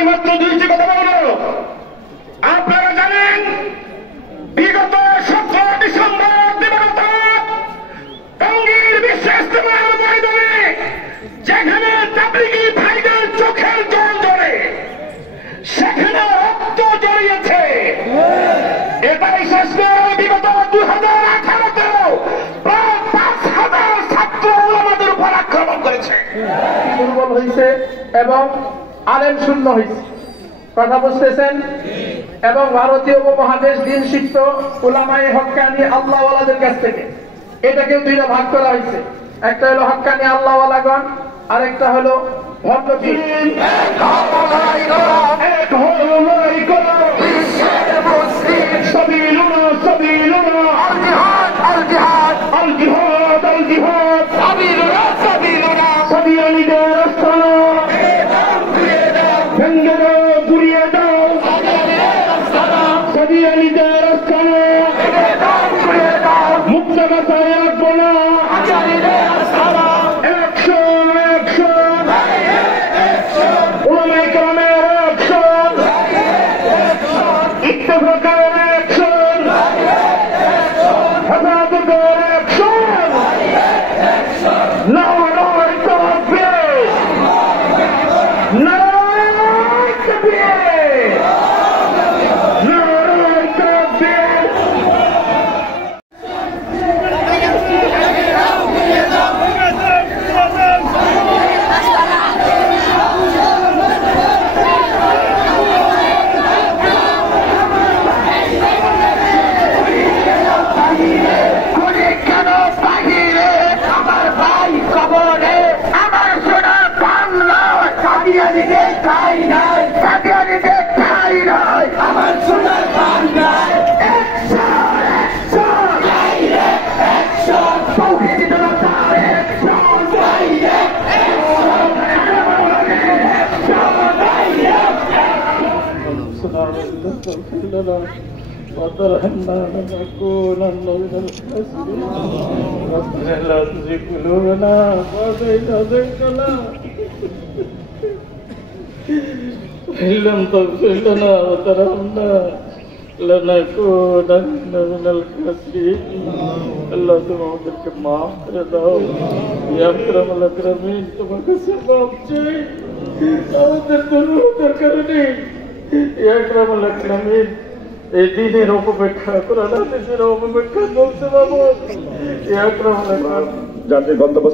আমি মাত্র দুইটি কথা বলব। আপনারা জানেন বিগত 17 ডিসেম্বর দিবাগত টঙ্গীর বিশ্ব ইজতেমার ময়দানে যেখানে তাবলীগী ভাইদের চোখের জল ঝরে সেখানে রক্ত জড়িয়েছে। এটাই শেষ নয়, বিগত 2018-তেও প্রায় 5,000 ছাত্র আমাদের উপর আক্রমণ করেছে। দুর্বল হয়েছে এবং আলেম শূন্য হয়েছে, কথা বুঝতেছেন? এবং ভারতীয় উপমহাদেশ দিন শিখত উলামায়ে হক্কানি আল্লাহওয়ালাদের কাছ থেকে। এটাকে দুইটা ভাগ করা হয়েছে, একটা হলো হক্কানি আল্লাহওয়ালাগণ, আরেকটা হলো ভণ্ডপীর। وترحمنا لنكونن من الخاسرين ربنا لا تزغ قلوبنا بعد إذ هديتنا وإن لم تغفر لنا وترحمنا لنكونن من الخاسرين আল্লাহ তুমি আমাদেরকে মাফ করে দাও। ইয়া আকরামুল আকরামিন, তোমার কাছে মাফ চাই আমাদের দুর্বলতার কারণে। ইয়া আকরামুল আকরামিন, এই দিনের অপেক্ষা কোরআন হাদিসের অপেক্ষা করতে পারবো। ইয়া আকরামুল আকরামিন, জাতির গন্তব্য